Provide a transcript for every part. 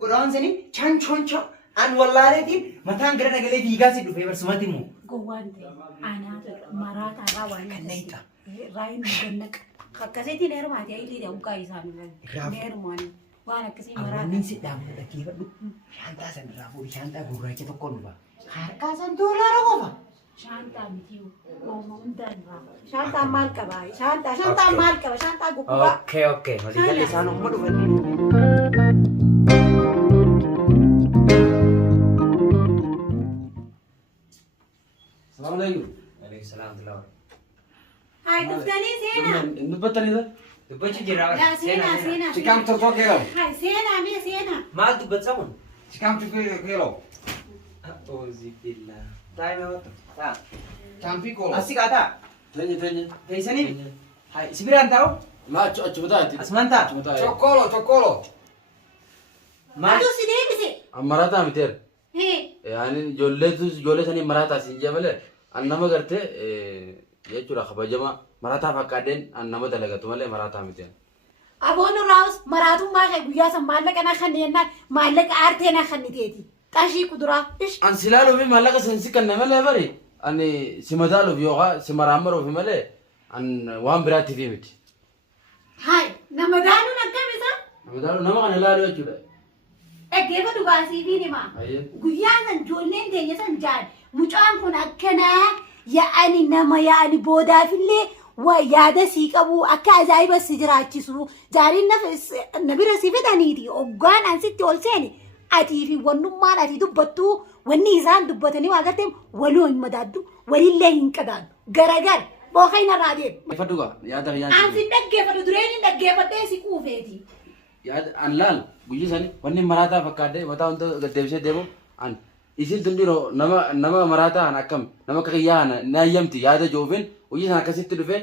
قرآن زني چند چون چون أن والله لدين متان قرنا قلي فيجاسي دو فيبر سماتي مو قوانتي أنا مرات روان كنيتا راين مجنك كسيتي نير ما تي أيدي ده وكاي سامي نير ماني وانا كسي مرات أمين سيد دام ده كيف بدو شانتا سن رافو شانتا غورا كي تكون با خاركا سن دولار غوفا شانتا متيو ومندن شانتا مالكا باي شانتا مالكا شانتا غوبا اوكي masih jadi sana madu bani Assalamualaikum. Waalaikumsalam warahmatullahi هاي تفتني سينا نبطل إذا. wabarakatuh jirawa لا سينا Sikam terkau kelo. هاي سينا مي سينا ما تبت سمون Sikam terkau kelo. أعوذ بالله طيب يا وطن تعال Campi kolo. أسيك أتا Tanya. كيساني هاي سبيران تاو Lah coba tadi. أسمانتا Coba tadi. Cokolo. ما أدو سيدي بسي Amarata mitir. هي Yani jolle sani marata sinja male. Annama garte jechuudha kabajama marata fakkaadeen annama dalagatu malee marata mitir. أبون الراس مراتو ما خي بيا سمالك أنا خنينا مالك أرتينا خنيتي تاشي كدرا إيش An silaalu fi maallaqa sensi kanna malee bari. Ani simadaalu fi yookaan simaraamaruu fi malee an waan biraatti fi miti. هاي نمدانو نكمل Simadaalu nama kana ilaalu jechuudha. Dhaggeeffa dhugaasii fi nima. Guyyaa san ijoolleen teenya san jaan mucaan kun akkana yaa'ani nama yaa'ani boodaafillee yaada sii qabu akka ajaa'iba si jiraachisu jaariin na bira si fedhaniiti hoggaan an sitti ol seeni atii fi wannummaan ati dubbattu wanni isaan dubbatanii waa garteem waloo hin madaaddu walillee hin qadaaddu garagara booka hin arraadeen. Fadhuga yaada yaan. An si dhaggeeffadhu dureen hin dhaggeeffadhee si quufeeti. Yaada an laal guyyi sani wanni maraataa fakkaatee mataa hunda gaddeebisee deemu an isin tundiro nama maraataa an akkam nama kakiyyaa ana naayyamti yaada joofin guyyi san akkasitti dhufee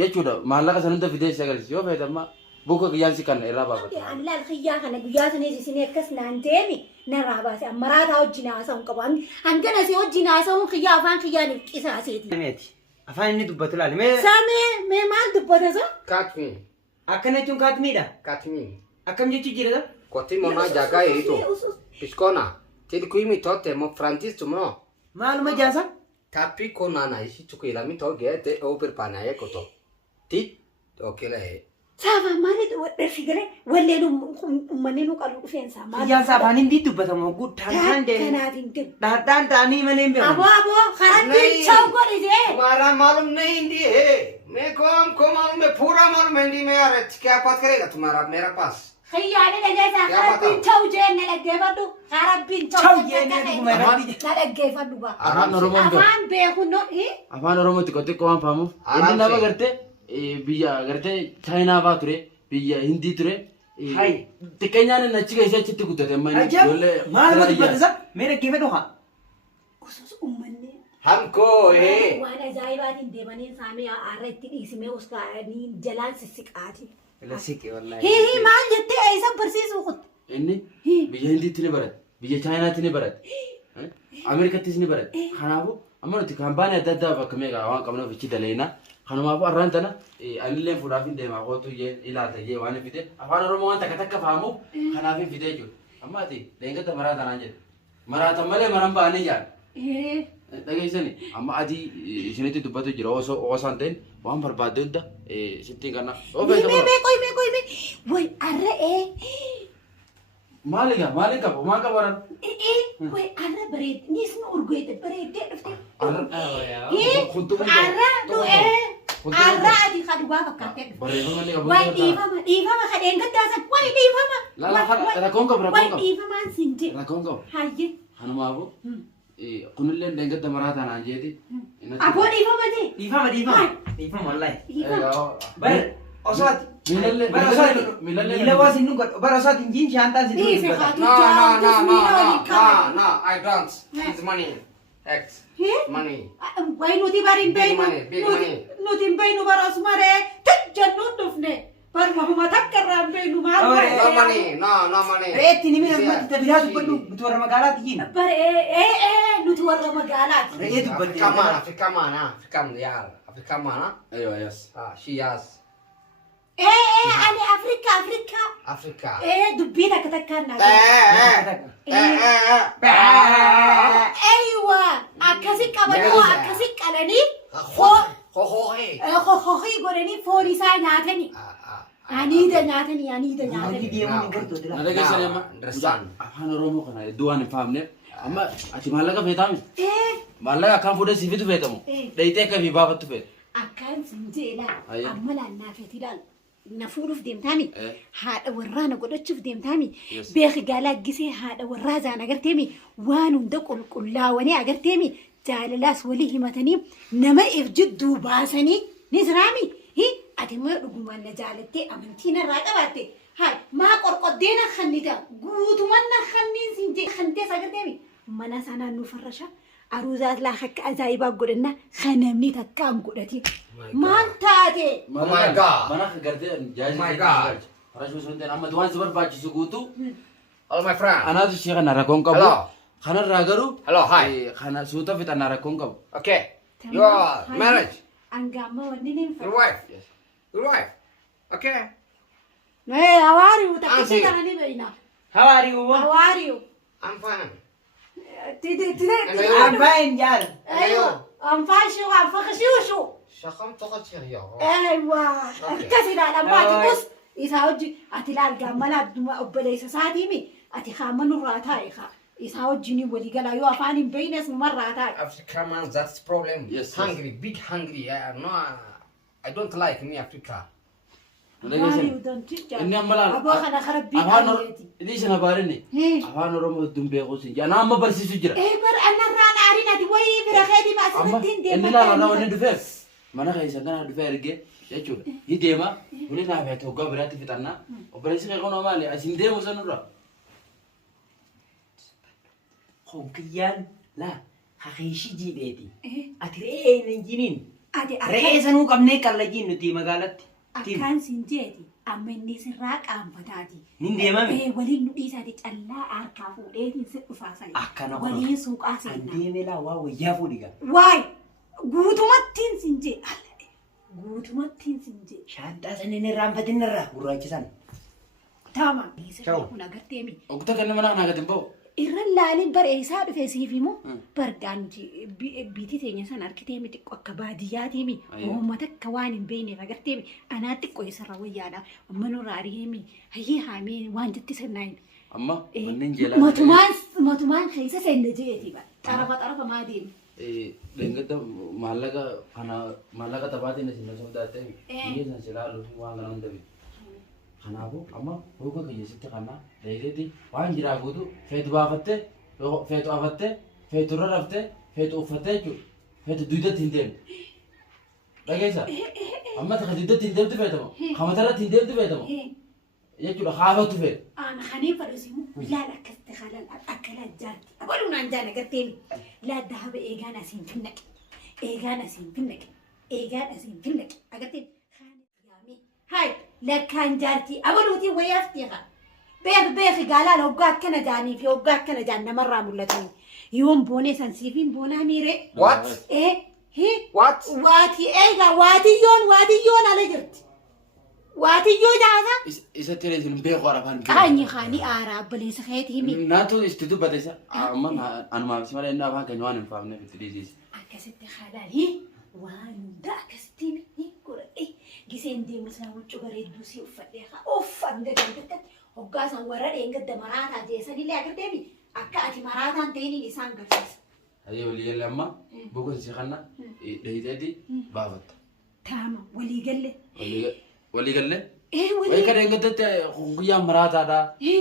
jechuudha maallaqa san hunda fidee si agarsiisa yoo feete amma buka kiyyaan si kan irraa baafata. An laal kiyyaa kana guyyaa sanis isin akkas naan ta'eemi narraa baase maraataa wajjin haasa'uun qabu hangana si wajjin haasa'uun kiyyaa afaan kiyyaan qisaaseeti. meeti afaan inni dubbatu laal mee Samee maal dubbata sa? Katmi, akkana jechuun kaatmiidha katmi. akkam jechuun jira Koti mama jaga itu. Piskona. Jadi kui mi tote mo Francis tumo. maaluma jaasa Tapi kona na isi cukup ilami tau ge te over panaya koto. Ti, oke lah. Saafaa maaliidha wadharfi galee walleen uummanni nu qalu dhufeensaa maal? Iyyaansa afaan hindi dubbatamu guddaan kan deemu Kanaaf hin ta'u. dhaadhaan ta'anii malee hin beekamu. Aboo karatti chau godhe jee. तुम्हारा मालूम नहीं हिंदी है मैं को हमको मालूम है पूरा मालूम है हिंदी में यार क्या बात करेगा तुम्हारा मेरा पास Khiyyaani dhageessaa karatti chau jee na dhaggeeffadhu karabbiin chau Chau jee na dhuguma irratti. na dhaggeeffadhu ba. Afaan Oromoon beeku. Afaan beeku no Afaan Oromoo xiqqoo waan faamuuf inni nama gartee biyya gartee Chaayinaa fa'aa ture biyya Hindii ture. Hai. Xiqqeenyaan achi keessaa achitti guddate amma inni Ajab maaluma dubbata isa mee dhaggeeffadhu haa. Kusus uummanni. हमको है Waan ajaa'ibaatiin deemanii saamee har'a itti dhiisimee uskaanii jalaan sissiqaati. Lasiqi wallahi. Hii maal jettee eessan barsiisuu kun? inni biyya Hindiitti ni barate biyya Chaayinaatti ni barate Ameerikattis ni barate kanaafuu amma nuti kaampaanii adda addaa bakka meeqa waan qabnuuf ichi daleena kanumaafuu har'aan tana anillee fuudhaaf hin deemaa kootu ilaata jee waan fide afaan Oromoo waan takka faamuuf kanaaf hin fidee jiru amma ati leenqata maraata naan jedhe maraatan malee maran ba'anii jaan dhageessani amma adii isinitti dubbatu jira osoo hin ta'in waan barbaadde hunda sittiin kana Mee way arra maaliin qaba maal qabaran way arra bareed nisni urgoyte bareeddee dhufte. kuntumu Arra ati kadhugaa fakkaatee dhufte. barreeffama ni qabu Way dhiifama kadheen gaddaasan way dhiifama. rakkoon qabu Way dhiifamaan siin jedhe. rakkoon qabu Hayye. kanumaafuu kunillee leenqata maraataa naan jeeti Aboo dhiifama jee. Dhiifama wallahi. Dhiifama. Bare osoo ati miila waa sin dhuggadhu bara osoo ati hin jiin shaantaa sin Dhiise dhuggadhu. no I don't it's money X money Way nuti bari hin beeynu. Big money. Nuti hin beeynu bara osumaree tajjannuun dhufne. Barma huma takka irraa hin beeynu maal Bare, bare. no money Reetti ni mina biraa dubbadhu nuti warra magaalaatti jiina. Bare nuti warra magaalaati. Re'ee dubbadde. Afrika mana ya Afrika mana aywa yes she has أنا أفريقيا أفريقيا دبيتك تكنا أيوة أكاسيك أبغى أكاسيك ألاني خوخي قرني فوريسا ناتني أنيدا ناتني Ada guys ini mah. Apa noromo kana dua nih pahamnya. Amma ati malaga fetami. Malaga kan fude CV tu fetamu. Daite ka viva tu fet. أكان سنجيلا أملا نافذ نفورف ديم تامي هذا ورانا قد تشوف ديم تامي بيخي قالك جسي هذا ورازا أنا قرتيمي وانو دقل كلا وني قرتيمي تعال لاس وليه متني نما إفجدو باسني نزرامي هي أتمنى رجوما نجالتي أمنتينا راقباتي هاي ما قرقدينا خنيتا قوتو منا خنين سنجي خنتي ساقرتيمي منا سانا نفرشا أروزات لا خك أزايبا قلنا خنمني تكام قلتي ما انتاتي Oh my God. Mana kerja jadi. My God. Harus bersunting. Amma tuan sebar baju sugutu. Hello my friend. Anak tu siapa narakong kau? Hello. Karena ragaru. Hello, hi. Karena suta kita narakong kau. Okay. Your marriage. أنجامه ونين Your wife. Yes. Your wife. Okay. إيه هواريو تكشي أنا نبينا How are you? هواريو I'm fine. تدي I'm fine, Jan. أيوة أنفاشو أنفخشوشو شخم تقصي يا. أيوة كسي لا لما تبص يساوي أتلال جمالا دم أبليس ساتيمي أتخامن راتاي خا يساوي جني ولي قال أيوة فاني بينس مراتاي Africa man, that's the problem. Yes, Hungry, big hungry. No, I don't like me Africa. هواريو دنتي Ini amalan. أبغى أنا خرب بيت Apa عليتي ini sana baru ni. Apa noromo dumbe kosin. Jangan amma bersih sujira. بر أنا رانا عرينا دي وي برخيدي ما Amma سنتين دي ini lah orang orang dufer. Mana kayak sana dufer ge. Ya cuy. Ide mah. Boleh nak betul gak berarti fitanna. Operasi kayak kono mali. Asin dia musa nura. Hongkian lah. Hakishi jibeti. إيه Atiree nenjinin. أدي Re'ee sanuu qabnee qallajin nuti magaalatti. أكان سنجيتي أمني سراك أم فتاتي Nin deemame. إيه ولين نوديساتي الله أركافو إيه سيد فاساي Akkana kun. ولين سوق An أسينا deeme laa waa wayyaa fuudhiga. واي guutumattiin sinjee guutumattiin sinjee Shaantaa sanin irraanfatin irraa gurraachisan. taama Ciao. kun agarteemi Okta kan mana nak gatin bau. irra laalin bare isaa dhufe siifimu bargaanti biiti teenya san arkiteemi xiqqoo akka baadiyyaatiimi uummata akka waan hin beekneef agarteemi anaa xiqqoo isarra wayyaadha amma nurraa ari'eemi hayyee haamee waan jetti sirnaayin Amma manneen jeelaa. matumaan keessa seenne jeeti ba xarafa maa deemi Lengketa malaga kana malaga tapati na sinasaw dati. Hindi na sila alu wa ngalang dabi. Kana po ama huwag ka yesite kana. Dahil di waan jira gudu fetu bafatte fetu afatte fetu rarafte fetu ufatte ju fetu duida tinden. Lagi sa amma ta duida tinden tu fetu mo. Kamatala tinden tu fetu mo. Ya ju khafa tu fet. أنا خنيفة رسمو لا لا كستخلال أكلات جارتي أقولون عن جانا قرتيني لا الذهب إيجانا سين فينك إيجانا سين فينك إيجانا سين فينك أقتين خاني يامي هاي لا كان جارتي أقولوا تي ويافتيها بيخي قالا لو قاك كنا جاني في وقاك كنا جانا مرة مولتاني يوم بوني سنسيفين بونا ميري What? إيه هي What? واتي إيجا واتي يون على جرتي واتي يون جانا Isa tere sin be khara fan. قاني خاني آرا بليس خيتي مي Nato istitu badesa. Amma anu ma bismillah inna ba kan yawan famne bitidis. akkasitti haadhaan waan hunda akkasittiin godhadhe giseen deemusaa huccuu bareedduu si uffadhee uffannee dandatti hoggaasan warra dheengadda maraataa jeessanillee agarteemi akka ati maraataan ta'iniin isaan garsiisa. Ayo waligalle amma buku si khanna daytadi bafat. Taama waliigalle. Waligalle? Wali. Way kada ngadate guyya marata da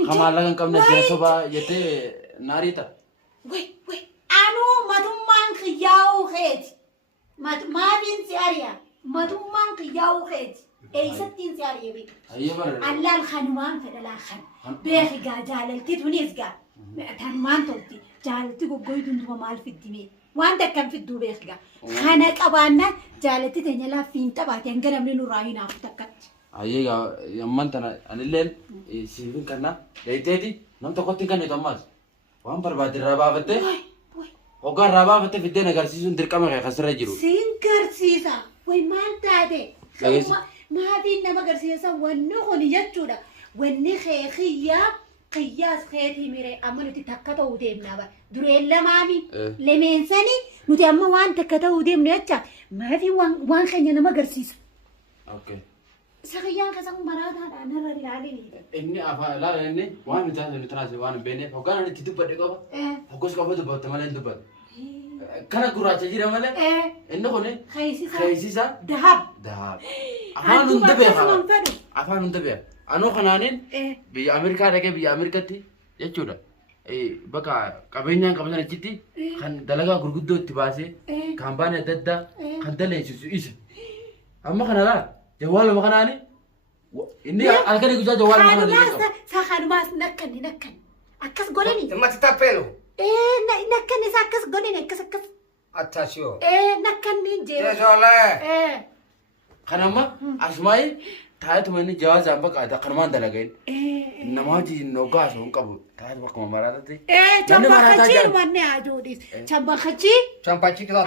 kamalagan kamna soba yete narita. Way anu matummaan kiyyaa'uu keeti. Maatiin si ari'a matummaan kiyyaa'uu keeti. Eessattiin si ari'a beeka. Ayo bar. Allaan kanumaan fedhalaa kan beeki gaa jaalalti tunis gaa tanumaan tolti jaalalti goggoytuun duba maal fiddime wanta akkam fidduu beeki gaa kana qabaanna jaalalti teenya laaffiin taphaate hanga namni nurraa hin haafu takkatti. Ayo ga yamman tana anillen sivin kana daytedi nam tokkotti kan eto ammas waan barbaade rabaafate hoggaan rabaafate fidde nagarsiisuun dirqama kee kasirra jiru. Siin garsiisa way maal taate ما في إنما قرسيسا ونخون يجودا ونخي قياس خيتي ميري أما نتي تكتو وديمنا با درين لمامي لمن سني نتي أما وان تكتو وديمنا يجا ما في وان خيني نما قرسيسا اوكي سخيان كسان مرادا أنا رالي علي اني افا لا اني وانا نتنازل وانا بيني فكان انا تدبر دقوا فكوس كفو دبر تمالين دبر كان قراچ جيرا ماله انه كوني خيسيسا دهب افان ندبه افان ندبه انو خنانين بي امريكا دغه بي امريكا تي يچودا بقى قبينيان قبنا جتي كان دلغا غرغدو تباسي كامباني ددا كان دليسو ايس اما كان لا جوال ما خناني اني اكن جوجا جوال ما خناني ساخان ما نكن اكس غولني ما تتابلو نكن ساكس غولني كس اتاشيو نكن جي جولا خنما اسماي تايت من جواز امبك ادا قرمان دلغين نماجي نوغاس ونقبو تايت بقى مراتي چمبخچي وني اجوديس چمبخچي چمپاچي كده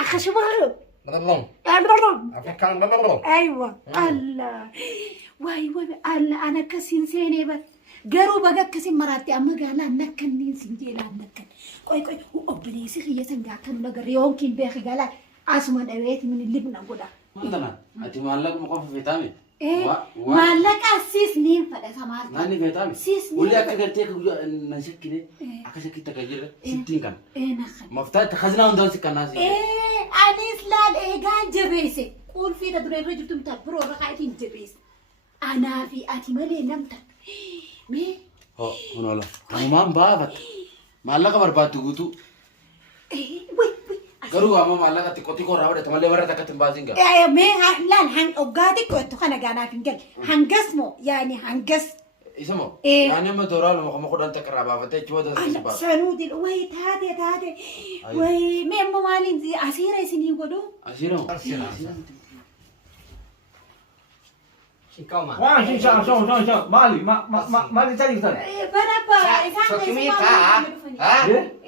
اخشبارو بلون افكان بلون ايوه الله واي الله انا كسين سيني بس قرو بقى كسين مراتي اما قال نكنين سنجيلا نكن كوي وابنيسي خي سنغا كان نغر يومكن بيخي قال اسمع دويت من اللبن غدا مالنا اتي مالك مقف فيتامين مالك اسيس نين فدا سمار ناني فيتامين ولي اكغتيك نشكني اكشكي تكجير 60 كان نخن مفتاح خزنا وندوس كناس انيس لال ايغان جبيسي قول في تدري رجبتم تبرو رقايتين جبيس انا في اتي ملي نمتك مي هو والله تمام بابت مالك برباد غوتو وي garu ama malaka tiko rawa tamalle warra takatin bazinga مي لان هان اوغادي كنت خنا غانا فينجل هانغسمو يعني هانغس اسمو يعني ما دورال ما خدان تكرابا فتي جودا سبا سنودي وي تادي وي مي موالين زي اسيره سني غدو اسيره شيكاما وان شي شان مالي تاني برابا شوكيمي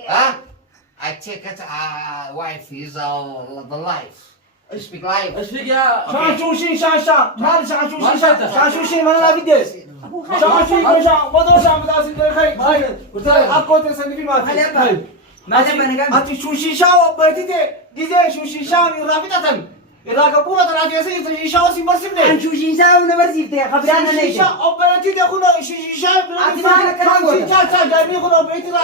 ها I check it wife is the life. I speak life. اشفيك يا شان مالي شان ما انا بدي شان بدو شان بداسين خي قلت لك اكو تسني في ما اتي شوشي شاو بديتي جيزي شان رافضه إذا كبورة تراجع سيد شاو سيمرسيم ده شوشين شاو نمرسيم ده خبرنا نيجي شاو أبنتي ده كنا شاو شاو جاني كنا بيتي لا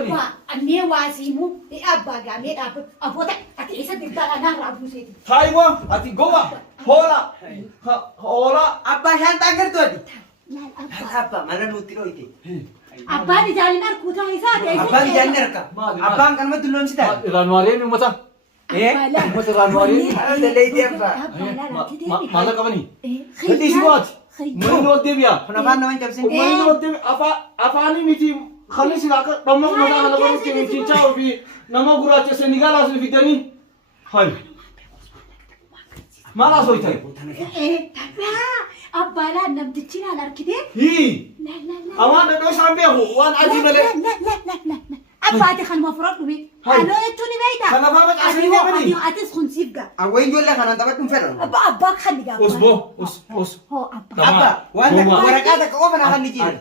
أبا أني واسيمو أبا جامي أبو ده أتيسا تقدر أنا رابو سيدي تايوا أتي جوا هولا أبا شان تانجر تودي لا أبا mana nutiro ite أبا نجاري نركوتا هيسا أبا نجاري نركا أبا kan mah duluan sih dah رانوارين متى متى رانوارين ada lagi apa مالا كماني هدي سوات من نود دبيا kenapa namanya jam sini من نود دبيا أفاني نتي خلني سلاك بمن مالا أنا بقول كي نتي تاو في نما غورا تسنيغال أصل في تاني هاي مالا سويتاي أبا لا نمتشينا نركدي هي لا أوانا نوش عم بيهو وان عجيب لي لا أبا أتي خل مفروض بيت أنا يتوني بيتا أنا ما بتعرفني بني أنا أتيس خنسيبكا awalnya jual lah kan antar batum fer أبا خلي جاب أصبو هو أبا apa wanda orang kata kau mana akan dijil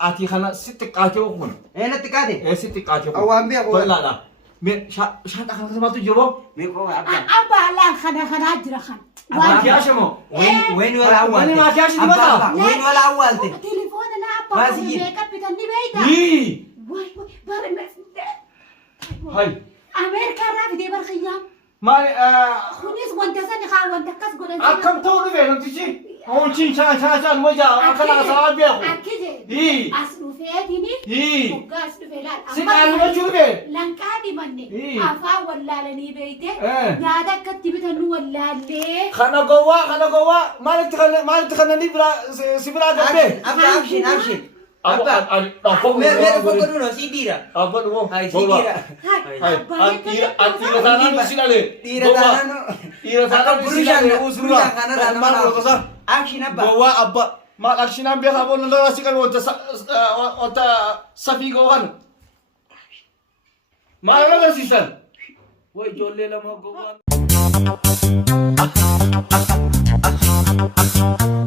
أتي خنا ست قاتي وكون enak tikade ست قاتي أو أمبي أو لا من شان أخذ ما تجربه meko apa أبا لا خنا أجرا خن ما كياش مو وين ولا awal وين ما كياش دي بقى وين ولا awal teh تليفون أنا أبا بس يجي. ميك اب بتني بيتا هي واي بار هاي أمريكا رافي دي برخيام ما خنيس وانت سني خا وانت كاس قولن أكم تقول فين أنت شيء هون شين شان وجا أكلا سواد بيهو أكيد هي أسلو فيديني هي وقاس فيلان سيدنا ما تشوف فين لانكادي مني إيه. أفا ولا لني بيته إيه. نادا كتبتنو ولا ليه خنا جوا ما تخلني بلا سبلا جنبه abshin أبا mere foto dulu si Dira أبا هو hai si Dira هاي أتيرا ثانا نسيلالي Dira tanah إيرا ثانا نسيلالي berusaha karena dalam ما malam بروتوسا action apa جوا أبا ما أكشنا بيها بون لا راسي كان وتا سفي جوان ما لا سيسان وي جولي لما جوان Thank you.